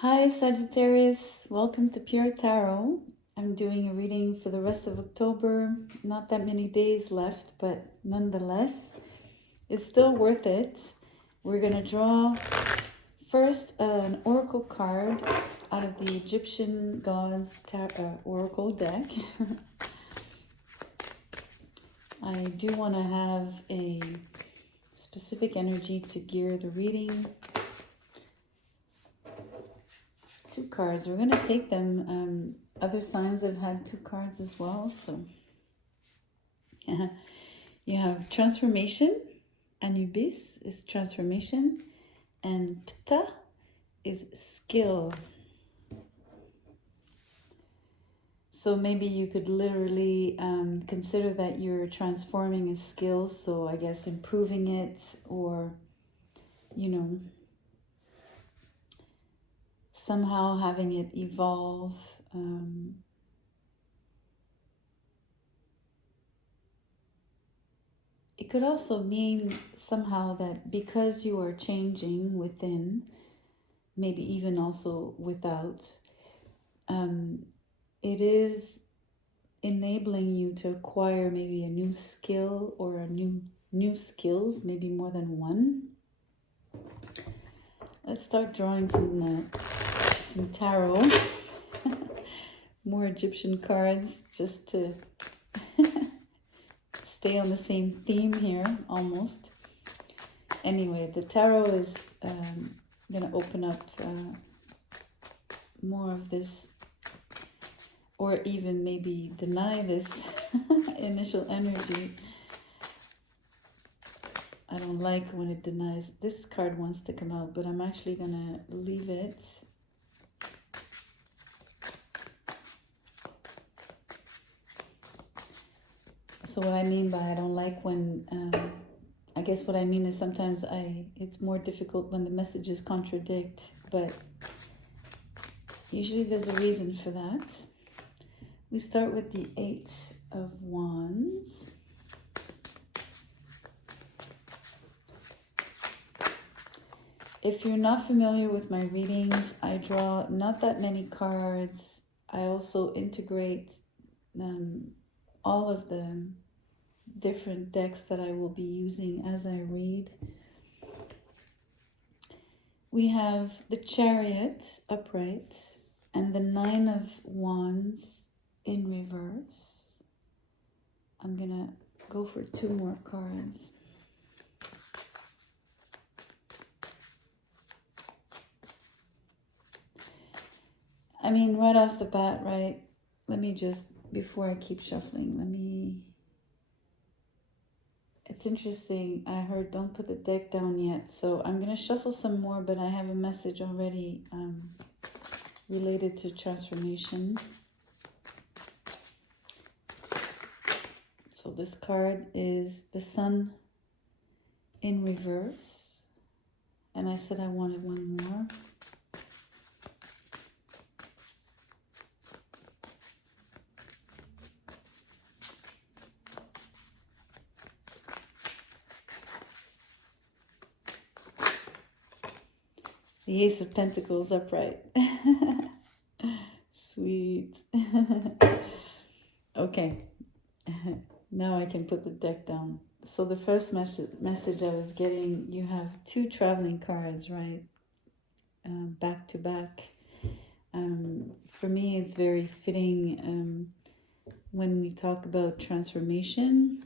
Hi Sagittarius, welcome to Pure Tarot. I'm doing a reading for the rest of October. Not that many days left, but nonetheless, it's still worth it. We're going to draw first an oracle card out of the Egyptian Gods Oracle deck. I do want to have a specific energy to gear the reading. Two cards. We're going to take them. Other signs have had two cards as well. So you have transformation. Anubis is transformation. And Ptah is skill. So maybe you could literally consider that you're transforming a skill. So I guess improving it, or, you know, somehow having it evolve. It could also mean somehow that because you are changing within, maybe even also without, it is enabling you to acquire maybe a new skill or a new skills, maybe more than one. Let's start drawing some tarot. More Egyptian cards, just to stay on the same theme here, almost. Anyway, the tarot is going to open up more of this, or even maybe deny this initial energy. I don't like when it denies. This card wants to come out, but I'm actually going to leave it. So what I mean by I don't like when, I guess what I mean is sometimes it's more difficult when the messages contradict, but usually there's a reason for that. We start with the Eight of Wands. If you're not familiar with my readings, I draw not that many cards. I also integrate all of the different decks that I will be using as I read. We have the Chariot upright and the Nine of Wands in reverse. I'm gonna go for two more cards. I mean, right off the bat, right? Let me just, before I keep shuffling, it's interesting. I heard don't put the deck down yet. So I'm going to shuffle some more, but I have a message already related to transformation. So this card is the Sun in reverse. And I said I wanted one more. The Ace of Pentacles upright. Sweet. Okay. Now I can put the deck down. So the first message I was getting, you have two traveling cards, right? Back to back. For me, it's very fitting when we talk about transformation,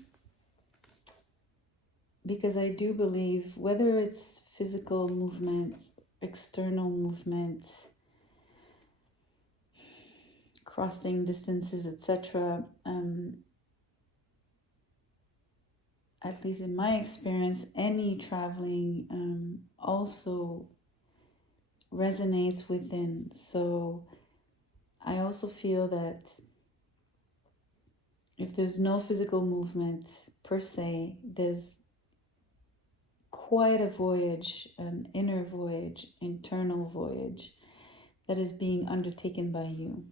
because I do believe whether it's physical movement, external movement, crossing distances, etc., at least in my experience, any traveling also resonates within. So I also feel that if there's no physical movement per se, there's quite a voyage, an inner voyage, internal voyage that is being undertaken by you.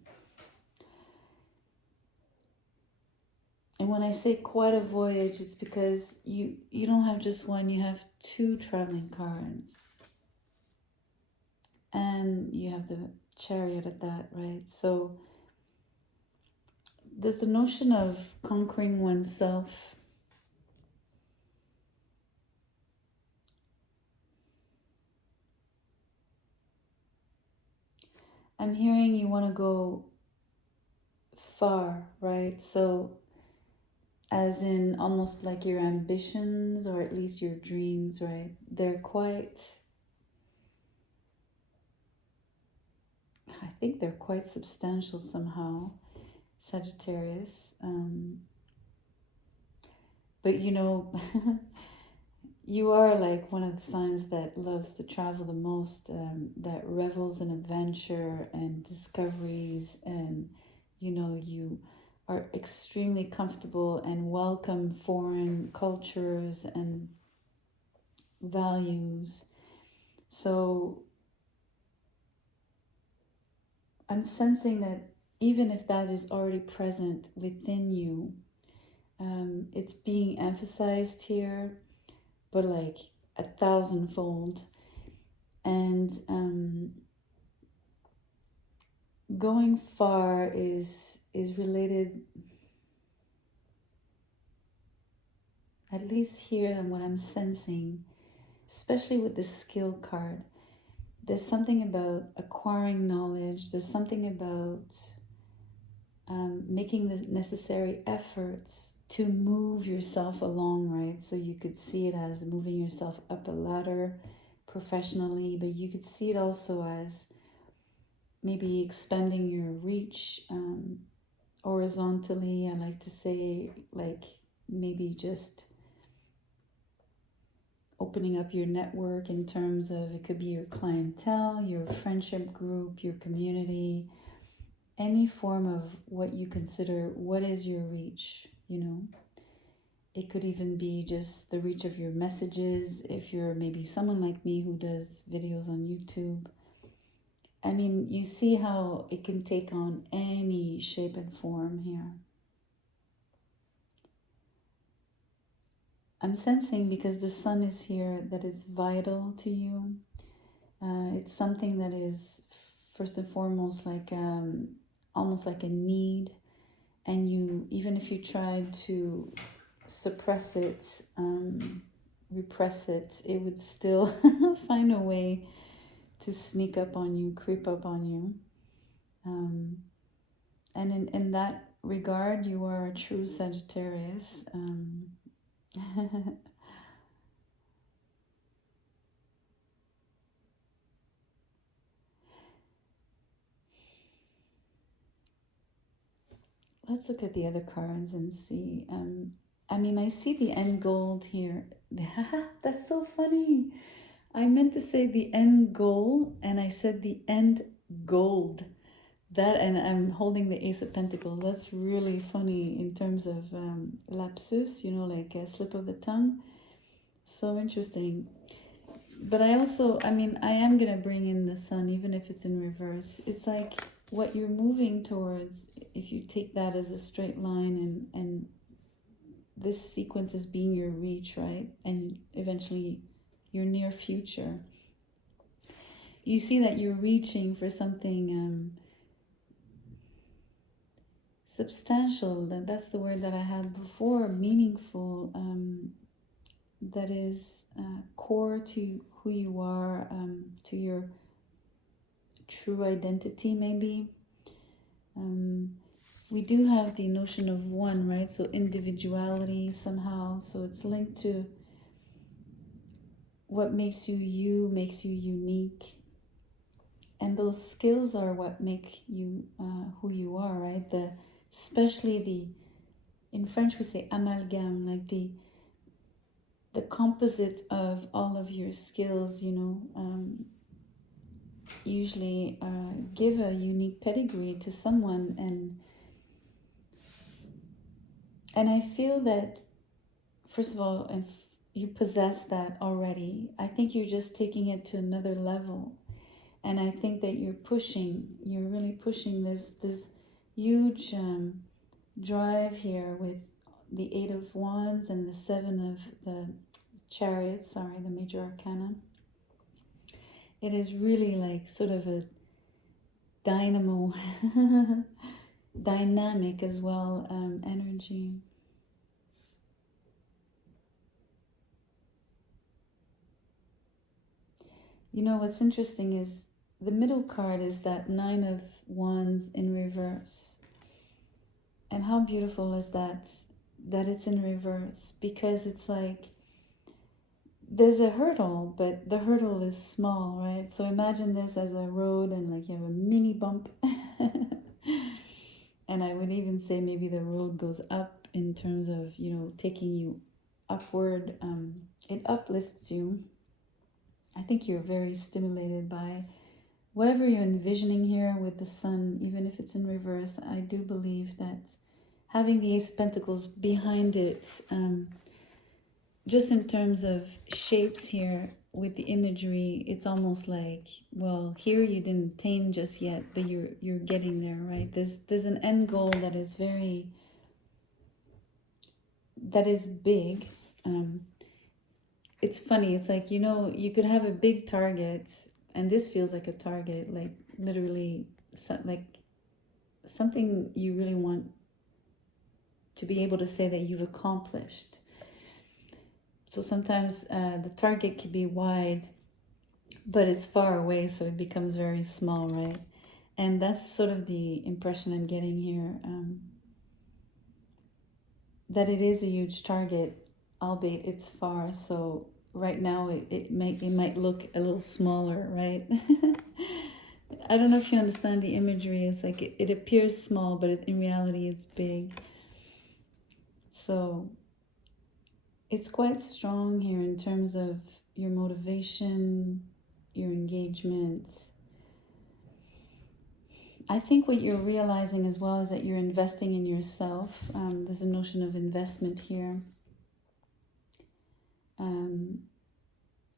And when I say quite a voyage, it's because you don't have just one, you have two traveling cards. And and you have the Chariot at that, right? So there's the notion of conquering oneself. I'm hearing you want to go far, right? So, as in almost like your ambitions or at least your dreams, right? They're quite, I think they're quite substantial somehow, Sagittarius. But you know, you are like one of the signs that loves to travel the most, that revels in adventure and discoveries, and you know, you are extremely comfortable and welcome foreign cultures and values. So I'm sensing that even if that is already present within you, it's being emphasized here, but like a thousandfold. And going far is related, at least here and what I'm sensing, especially with the skill card. There's something about acquiring knowledge. There's something about making the necessary efforts to move yourself along, right? So you could see it as moving yourself up a ladder professionally, but you could see it also as maybe expanding your reach horizontally. I like to say, like, maybe just opening up your network in terms of, it could be your clientele, your friendship group, your community, any form of what you consider, what is your reach, you know. It could even be just the reach of your messages if you're maybe someone like me who does videos on YouTube. I mean, you see how it can take on any shape and form here. I'm sensing, because the sun is here, that it's vital to you. It's something that is first and foremost like almost like a need, and you, even if you tried to suppress it, repress it, it would still find a way to sneak up on you, creep up on you. And in that regard, you are a true Sagittarius. Let's look at the other cards and see. I mean, I see the end goal here. That's so funny. I meant to say the end goal, and I said the end gold. That, and I'm holding the Ace of Pentacles. That's really funny in terms of lapsus, you know, like a slip of the tongue. So interesting. But I also, I mean, I am going to bring in the sun, even if it's in reverse. It's like what you're moving towards, if you take that as a straight line, and this sequence is being your reach, right? And eventually your near future. You see that you're reaching for something substantial. That's the word that I had before, meaningful, that is core to who you are, to your true identity, maybe. We do have the notion of one, right? So individuality somehow. So it's linked to what makes you you, makes you unique. And those skills are what make you who you are, right? Especially in French we say amalgame, like the composite of all of your skills, you know, usually give a unique pedigree to someone, and I feel that, first of all, and you possess that already. I think you're just taking it to another level, and I think that you're really pushing this huge drive here with the Eight of Wands and the Seven of the Chariots, the major arcana. It is really like sort of a dynamo, dynamic as well, energy. You know, what's interesting is the middle card is that Nine of Wands in reverse. And how beautiful is that it's in reverse? Because it's like there's a hurdle, but the hurdle is small, right? So imagine this as a road and like you have a mini bump. And I would even say maybe the road goes up in terms of, you know, taking you upward. It uplifts you. I think you're very stimulated by whatever you're envisioning here with the sun, even if it's in reverse. I do believe that having the Ace of Pentacles behind it, just in terms of shapes here with the imagery, it's almost like, well, here you didn't attain just yet, but you're getting there, right? There's an end goal that is big. It's funny. It's like, you know, you could have a big target, and this feels like a target, like literally, like something you really want to be able to say that you've accomplished. So sometimes the target can be wide, but it's far away, so it becomes very small, right? And that's sort of the impression I'm getting here, that it is a huge target, albeit it's far. So right now it might look a little smaller, right? I don't know if you understand the imagery. It's like it appears small, but in reality it's big. So it's quite strong here in terms of your motivation, your engagement. I think what you're realizing as well is that you're investing in yourself. There's a notion of investment here.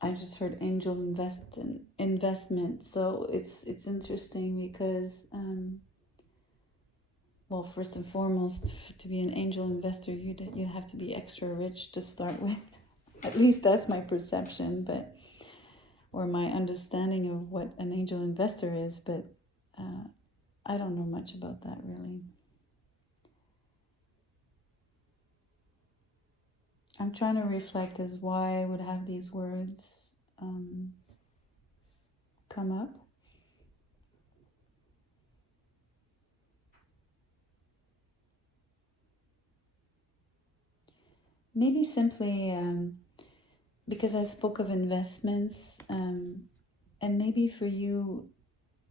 I just heard angel investment. So it's interesting because, well, first and foremost, to be an angel investor, you have to be extra rich to start with. At least that's my perception, but or my understanding of what an angel investor is. But I don't know much about that really. I'm trying to reflect as why I would have these words come up. Maybe simply because I spoke of investments, and maybe for you,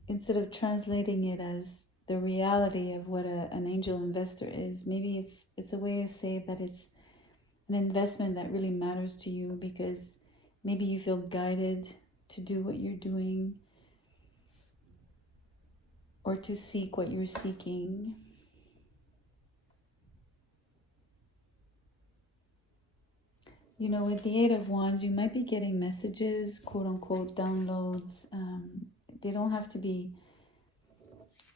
instead of translating it as the reality of what an angel investor is, maybe it's a way to say that it's an investment that really matters to you because maybe you feel guided to do what you're doing or to seek what you're seeking. You know, with the Eight of Wands, you might be getting messages, quote unquote, downloads. They don't have to be,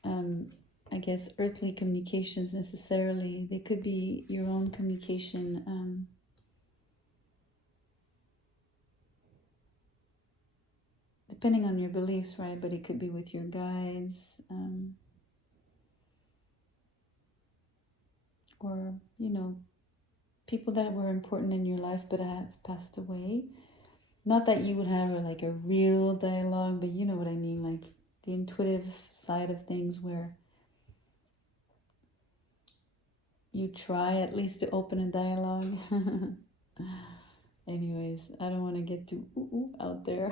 I guess, earthly communications necessarily. They could be your own communication. Depending on your beliefs, right? But it could be with your guides, or, you know, people that were important in your life but have passed away. Not that you would have like a real dialogue, but you know what I mean, like the intuitive side of things where you try at least to open a dialogue. Anyways, I don't want to get too out there.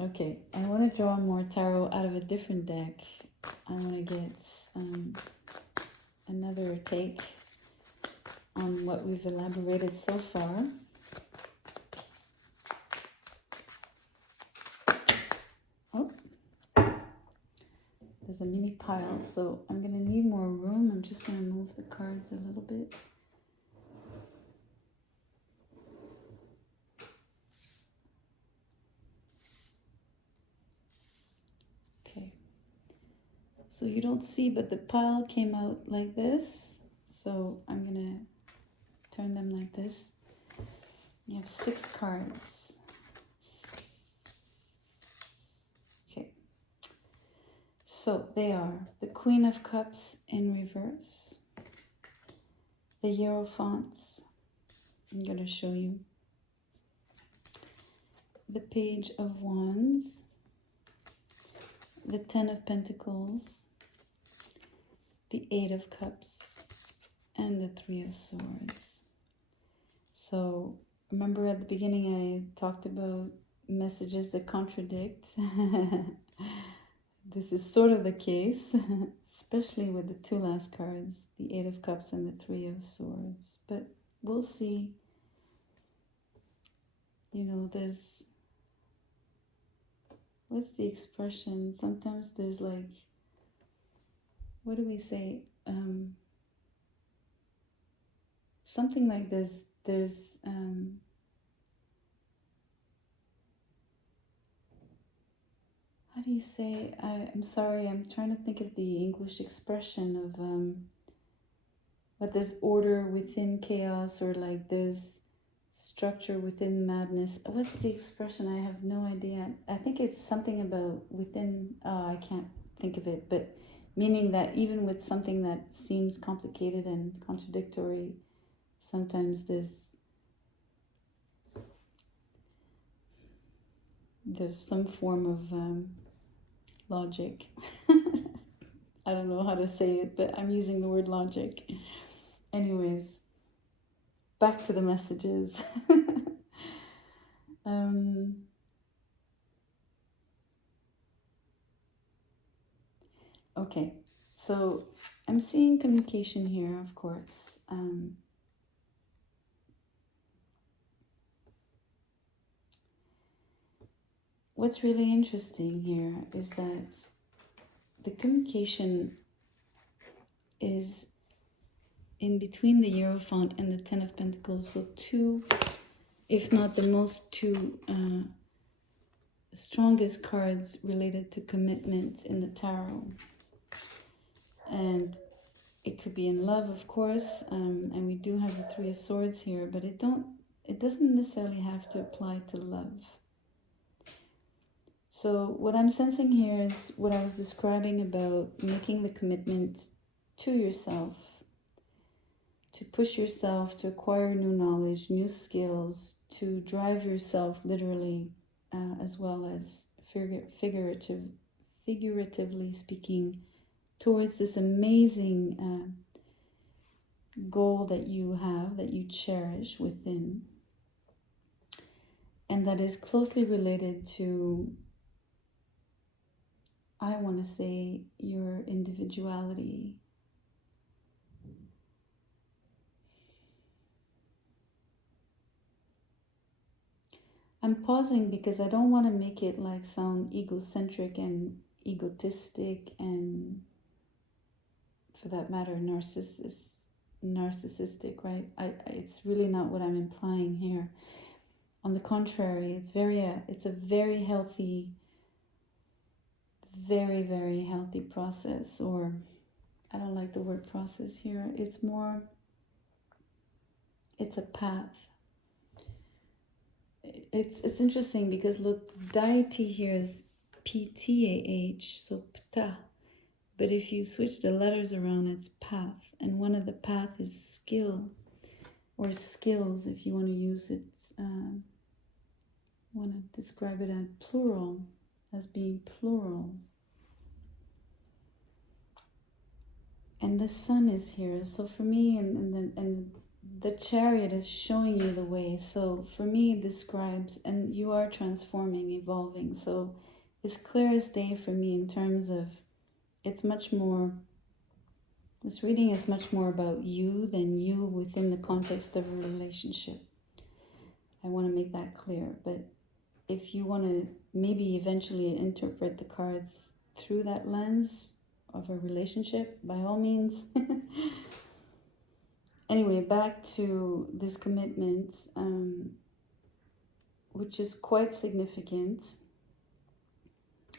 Okay, I want to draw more tarot out of a different deck. I want to get another take on what we've elaborated so far. Oh, there's a mini pile, so I'm going to need more room. I'm just going to move the cards a little bit. Okay. So you don't see, but the pile came out like this. So I'm going to turn them like this. You have 6 cards. So they are the Queen of Cups in reverse, the Hierophant, I'm going to show you, the Page of Wands, the Ten of Pentacles, the Eight of Cups, and the Three of Swords. So remember at the beginning I talked about messages that contradict. This is sort of the case, especially with the two last cards, the Eight of Cups and the Three of Swords. But we'll see. You know, there's, what's the expression? Sometimes there's like, what do we say? Something like this. There's how do you say? I'm sorry, I'm trying to think of the English expression of but there's order within chaos, or like there's structure within madness. What's the expression? I have no idea. I think it's something about within, I can't think of it, but meaning that even with something that seems complicated and contradictory, sometimes there's some form of logic. I don't know how to say it, but I'm using the word logic. Anyways, back to the messages. Okay, so I'm seeing communication here, of course. What's really interesting here is that the communication is in between the Hierophant and the Ten of Pentacles. So two, if not the most two strongest cards related to commitment in the tarot. And it could be in love, of course, and we do have the Three of Swords here, but it doesn't necessarily have to apply to love. So what I'm sensing here is what I was describing about making the commitment to yourself, to push yourself, to acquire new knowledge, new skills, to drive yourself literally, as well as figuratively speaking, towards this amazing goal that you have, that you cherish within, and that is closely related to, I want to say, your individuality. I'm pausing because I don't want to make it like sound egocentric and egotistic and, for that matter, narcissistic, right? It's really not what I'm implying here. On the contrary, it's a very healthy, very, very healthy process. Or I don't like the word process here. It's more, it's a path. It's interesting because look, deity here is P-T-A-H, so pta. But if you switch the letters around, it's path. And one of the path is skill, or skills if you want to use it, want to describe it as plural, as being plural. And the sun is here. So for me, and the chariot is showing you the way. So for me, it describes, and you are transforming, evolving. So it's clear as day for me in terms of, it's much more, this reading is much more about you than you within the context of a relationship. I want to make that clear. But if you want to maybe eventually interpret the cards through that lens of a relationship, by all means. Anyway, back to this commitment, which is quite significant.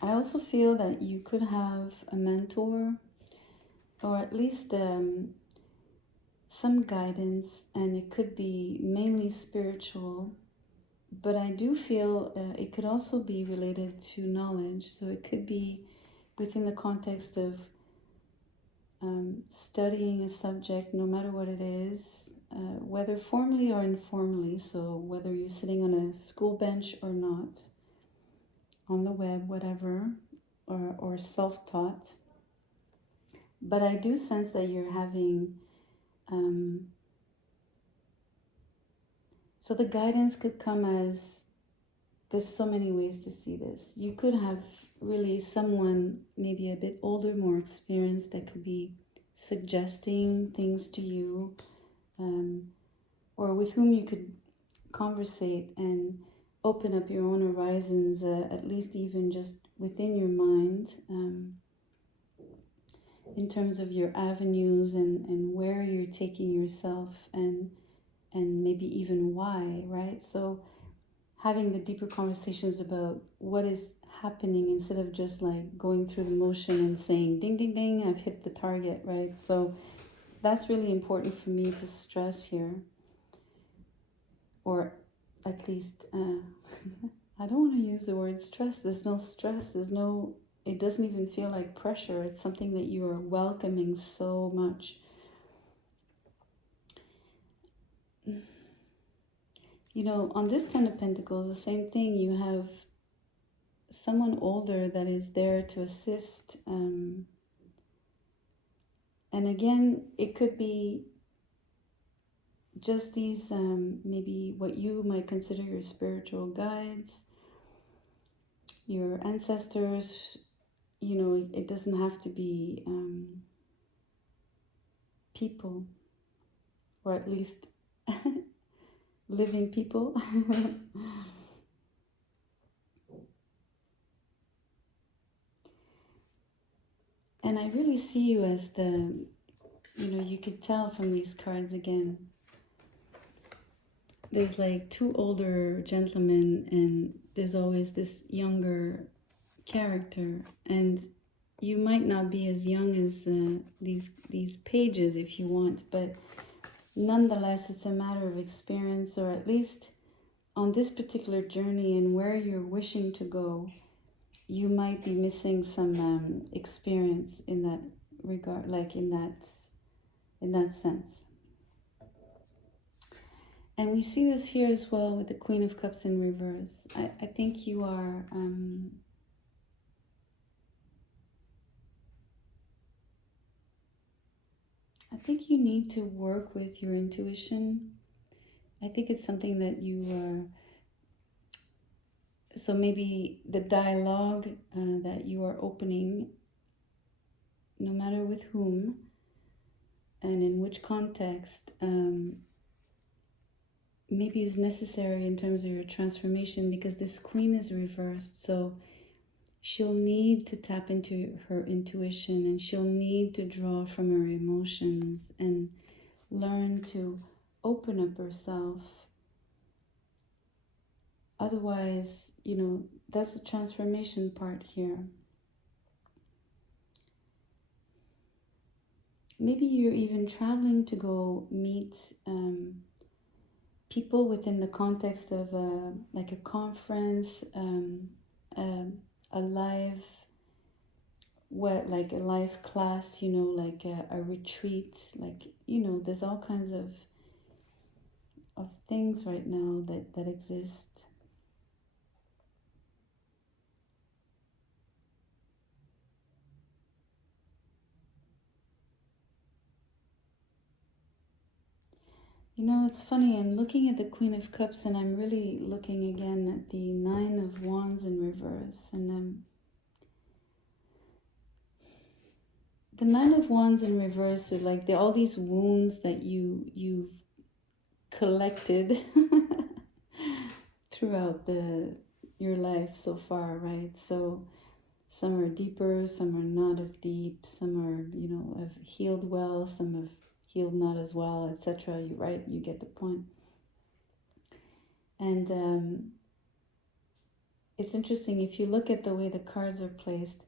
I also feel that you could have a mentor, or at least some guidance, and it could be mainly spiritual, but I do feel it could also be related to knowledge. So it could be within the context of studying a subject, no matter what it is, whether formally or informally, so whether you're sitting on a school bench or not, on the web, whatever, or self-taught. But I do sense that you're having, so the guidance could come as, there's so many ways to see this. You could have really someone maybe a bit older, more experienced, that could be suggesting things to you, or with whom you could conversate and open up your own horizons, at least even just within your mind, in terms of your avenues and where you're taking yourself, and maybe even why, right? So having the deeper conversations about what is happening, instead of just like going through the motion and saying ding ding ding, I've hit the target, right? So that's really important for me to stress here, or at least I don't want to use the word stress. There's no stress, it doesn't even feel like pressure. It's something that you are welcoming so much. You know, on this Ten of Pentacles, the same thing. You have someone older that is there to assist. And again, it could be just these, maybe what you might consider your spiritual guides, your ancestors. You know, it doesn't have to be people, or at least living people. And I really see you as the, you know, you could tell from these cards again, there's like two older gentlemen and there's always this younger character, and you might not be as young as these pages if you want, but nonetheless it's a matter of experience, or at least on this particular journey and where you're wishing to go, you might be missing some experience in that regard, like in that sense. And we see this here as well with the Queen of Cups in reverse. I think you are I think you need to work with your intuition. I think it's something that you are, so maybe the dialogue that you are opening, no matter with whom and in which context, maybe is necessary in terms of your transformation, because this Queen is reversed. So she'll need to tap into her intuition, and she'll need to draw from her emotions and learn to open up herself. Otherwise, you know, that's the transformation part here. Maybe you're even traveling to go meet people within the context of like a conference, a live, like a live class, you know, like a retreat, like, you know, there's all kinds of things right now that exist. You know, it's funny, I'm looking at the Queen of Cups and I'm really looking again at the Nine of Wands in reverse. And the Nine of Wands in reverse is like all these wounds that you've collected throughout your life so far, right? So some are deeper, some are not as deep, some are, you know, have healed well, some have healed not as well, etc. Right? You get the point. And it's interesting, if you look at the way the cards are placed,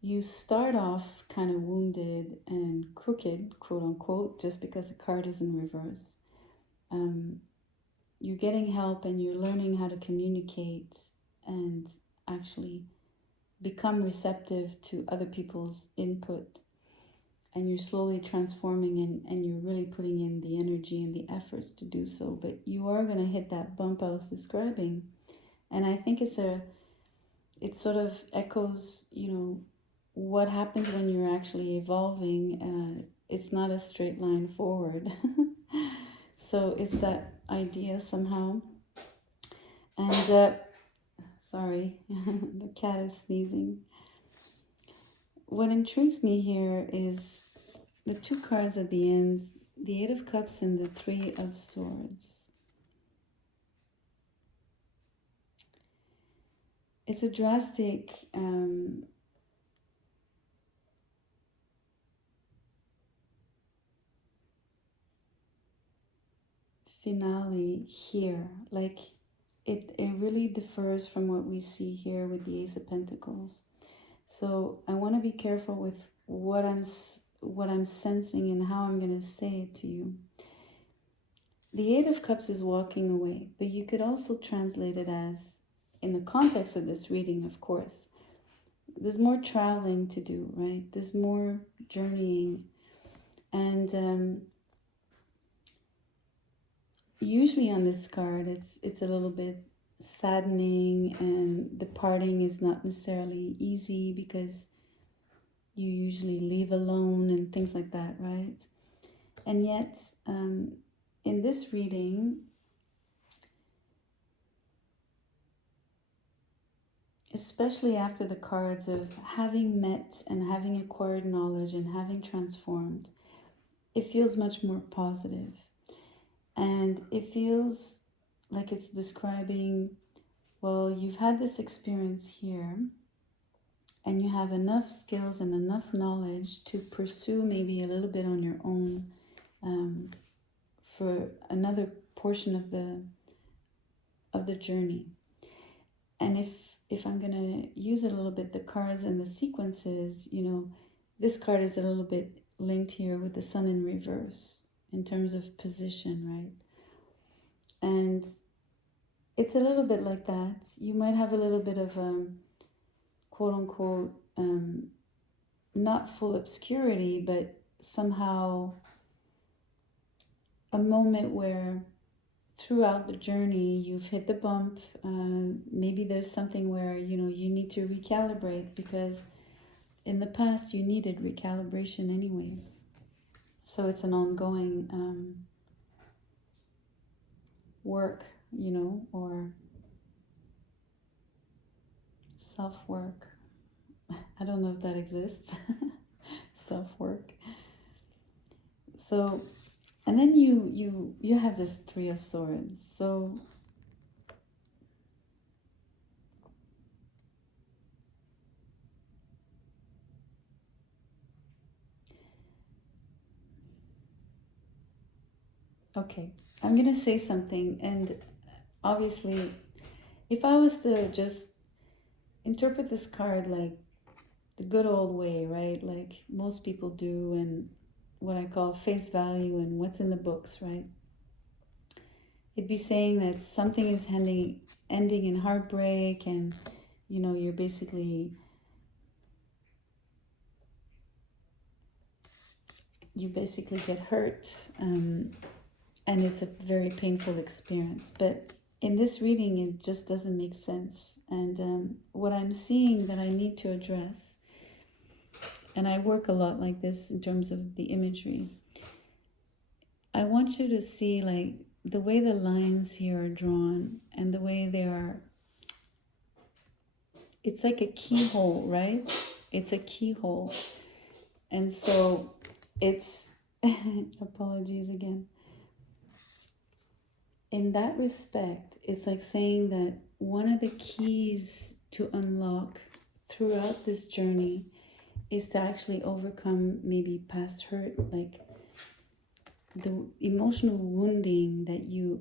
you start off kind of wounded and crooked, quote unquote, just because the card is in reverse. You're getting help and you're learning how to communicate and actually become receptive to other people's input, and you're slowly transforming, and you're really putting in the energy and the efforts to do so. But you are going to hit that bump I was describing. And I think it sort of echoes, what happens when you're actually evolving. It's not a straight line forward. So it's that idea somehow. And sorry, the cat is sneezing. What intrigues me here is the two cards at the end, the Eight of Cups and the Three of Swords. It's a drastic finale here. Like it really differs from what we see here with the Ace of Pentacles. So I want to be careful with what I'm sensing and how I'm going to say it to you. The Eight of Cups is walking away, but you could also translate it as, in the context of this reading, of course, there's more traveling to do, right? There's more journeying. And usually on this card, it's a little bit saddening, and the parting is not necessarily easy because you usually leave alone and things like that, right? And yet, in this reading, especially after the cards of having met and having acquired knowledge and having transformed, it feels much more positive. And it feels like it's describing, well, you've had this experience here, and you have enough skills and enough knowledge to pursue maybe a little bit on your own for another portion of the journey. And if I'm gonna use a little bit the cards and the sequences, this card is a little bit linked here with the Sun in reverse in terms of position, right? And it's a little bit like that. You might have a little bit of quote unquote not full obscurity, but somehow a moment where throughout the journey you've hit the bump. Maybe there's something where you need to recalibrate, because in the past you needed recalibration anyway. So it's an ongoing work, or self-work. I don't know if that exists. Self-work. So, and then you have this Three of Swords. So okay, I'm gonna say something, and obviously if I was to just interpret this card like the good old way, right, like most people do, and what I call face value and what's in the books, right, it'd be saying that something is ending in heartbreak, and you're basically, you basically get hurt, and it's a very painful experience. But in this reading, it just doesn't make sense. And what I'm seeing that I need to address, and I work a lot like this in terms of the imagery, I want you to see like the way the lines here are drawn and the way they are, it's like a keyhole, right? It's a keyhole. And so it's, apologies again. In that respect, it's like saying that one of the keys to unlock throughout this journey is to actually overcome maybe past hurt, like the emotional wounding that you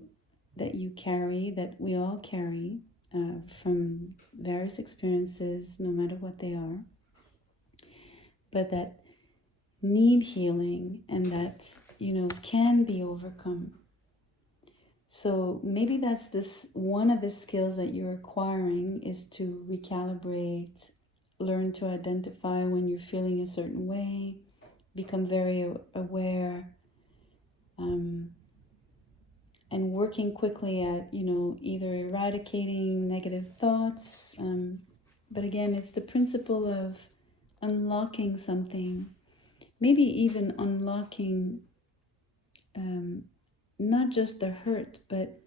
carry, that we all carry from various experiences, no matter what they are, but that need healing, and that can be overcome. So maybe that's this one of the skills that you're acquiring, is to recalibrate learn to identify when you're feeling a certain way, become very aware, and working quickly at, either eradicating negative thoughts. But again, it's the principle of unlocking something, maybe even unlocking not just the hurt, but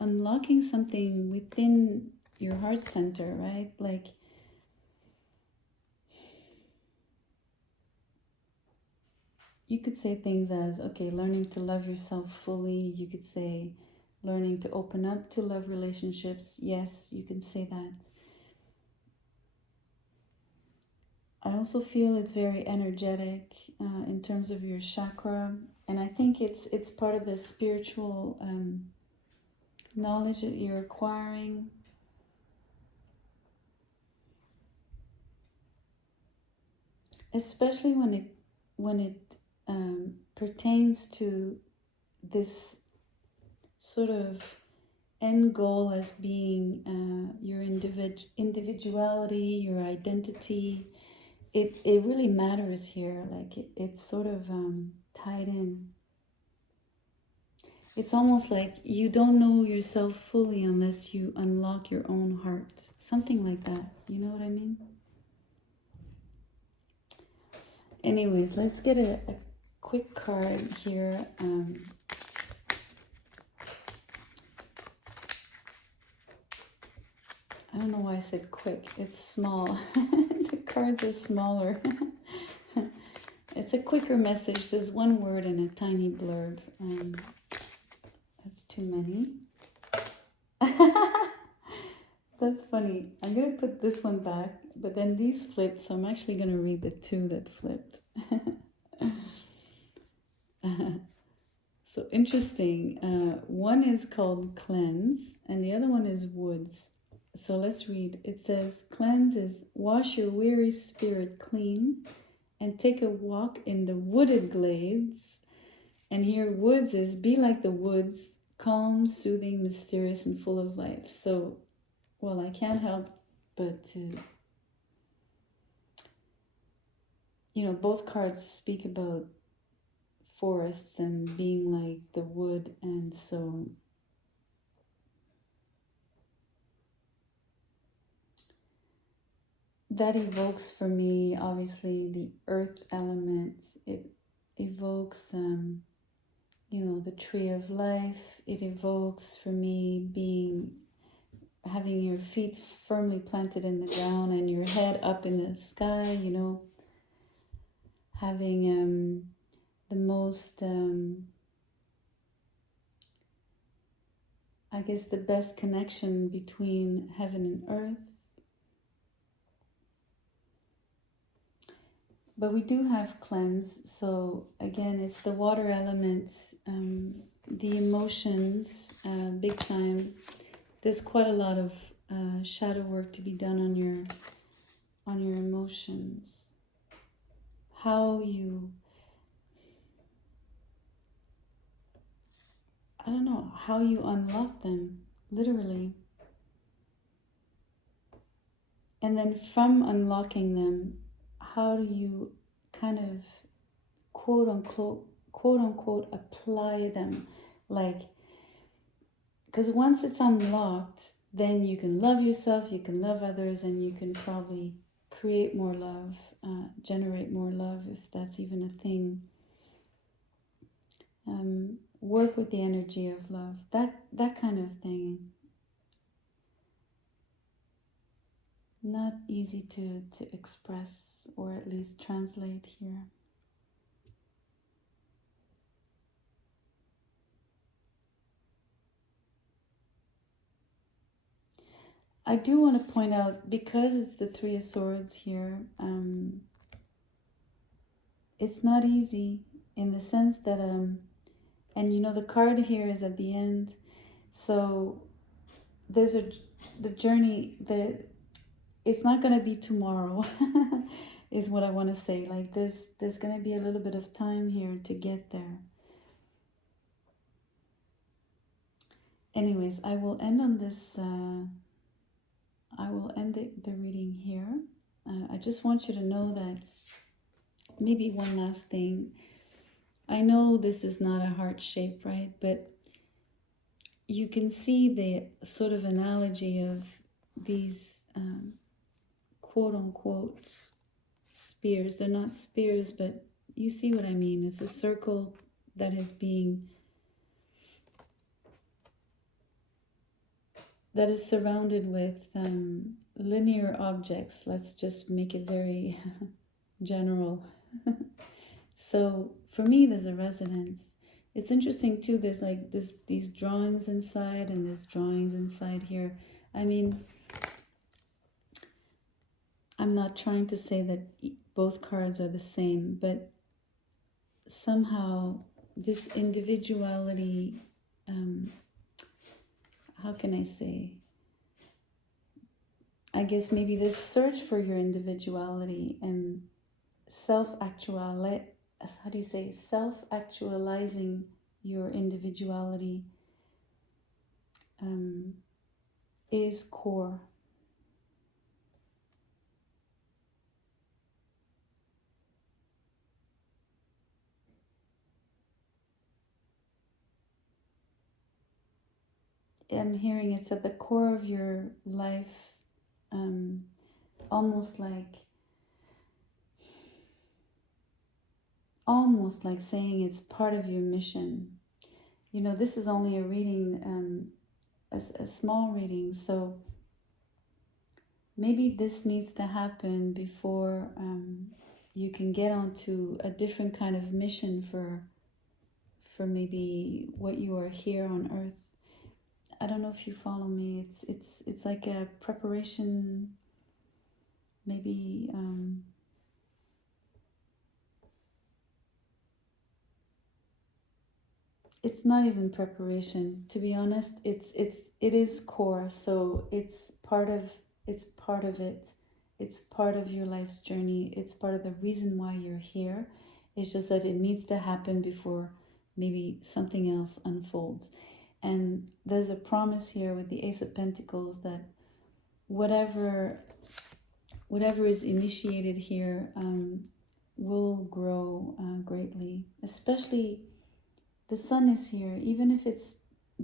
unlocking something within your heart center, right? Like, you could say things as, okay, learning to love yourself fully. You could say learning to open up to love relationships. Yes, you can say that. I also feel it's very energetic in terms of your chakra, and I think it's part of the spiritual knowledge that you're acquiring. Especially when it pertains to this sort of end goal as being your individuality, your identity. It really matters here. Like it's sort of tied in. It's almost like you don't know yourself fully unless you unlock your own heart. Something like that. You know what I mean? Anyways, let's get a quick card here. I don't know why I said quick. It's small. The cards are smaller. It's a quicker message. There's one word and a tiny blurb. That's too many. That's funny. I'm going to put this one back, but then these flipped, so I'm actually going to read the two that flipped. So interesting. One is called cleanse, and the other one is woods. So let's read. It says, cleanse is wash your weary spirit clean and take a walk in the wooded glades. And here, woods is be like the woods, calm, soothing, mysterious, and full of life. So, well, I can't help but to, both cards speak about forests and being like the wood, and so that evokes for me obviously the earth element. It evokes the tree of life. It evokes for me having your feet firmly planted in the ground and your head up in the sky, having the most I guess the best connection between heaven and earth. But we do have cleanse, so again, it's the water element, the emotions, big time. There's quite a lot of shadow work to be done on your emotions. How you, I don't know, how you unlock them, literally. And then from unlocking them, how do you kind of quote unquote apply them? Like, because once it's unlocked, then you can love yourself, you can love others, and you can probably create more love, generate more love, if that's even a thing. Work with the energy of love, that kind of thing. Not easy to express, or at least translate here. I do want to point out, because it's the Three of Swords here, it's not easy in the sense that, and the card here is at the end. So there's the journey, it's not going to be tomorrow, is what I want to say. Like there's going to be a little bit of time here to get there. Anyways, I will end on this, I will end the reading here. just want you to know that maybe one last thing. I know this is not a heart shape, right? But you can see the sort of analogy of these quote unquote spears. They're not spears, but you see what I mean. It's a circle that is surrounded with linear objects. Let's just make it very general. So for me, there's a resonance. It's interesting too, there's like these drawings inside and there's drawings inside here. I mean, I'm not trying to say that both cards are the same, but somehow this individuality, how can I say? I guess maybe this search for your individuality and self-actualizing your individuality is core. I'm hearing it's at the core of your life, almost like saying it's part of your mission. You know, this is only a reading, a small reading, so maybe this needs to happen before you can get onto a different kind of mission for maybe what you are here on earth. I don't know if you follow me. It's like a preparation, maybe it's not even preparation, to be honest. It is core, so it's part of it. It's part of your life's journey. It's part of the reason why you're here. It's just that it needs to happen before maybe something else unfolds. And there's a promise here with the Ace of Pentacles that whatever is initiated here will grow greatly. Especially the Sun is here. Even if it's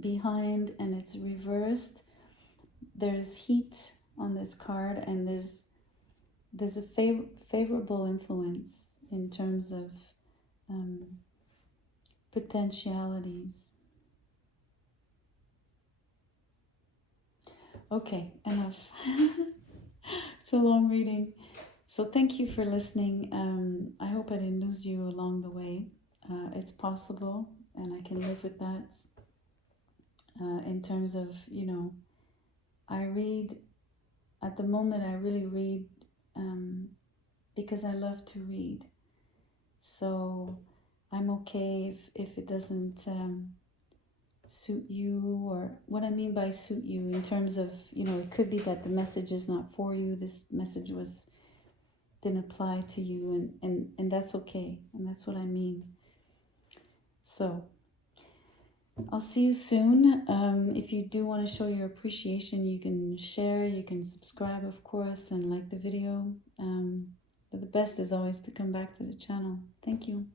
behind and it's reversed, there's heat on this card, and there's a favorable influence in terms of potentialities. Okay, enough. It's a long reading. So thank you for listening. I hope I didn't lose you along the way. It's possible, and I can live with that. In terms of, you know, I read, at the moment I really read because I love to read. So I'm okay if it doesn't suit you, or what I mean by suit you in terms of, you know, it could be that the message is not for you. This message didn't apply to you, and that's okay, and that's what I mean. So I'll see you soon. If you do want to show your appreciation, you can share, you can subscribe, of course, and like the video. But the best is always to come back to the channel. Thank you.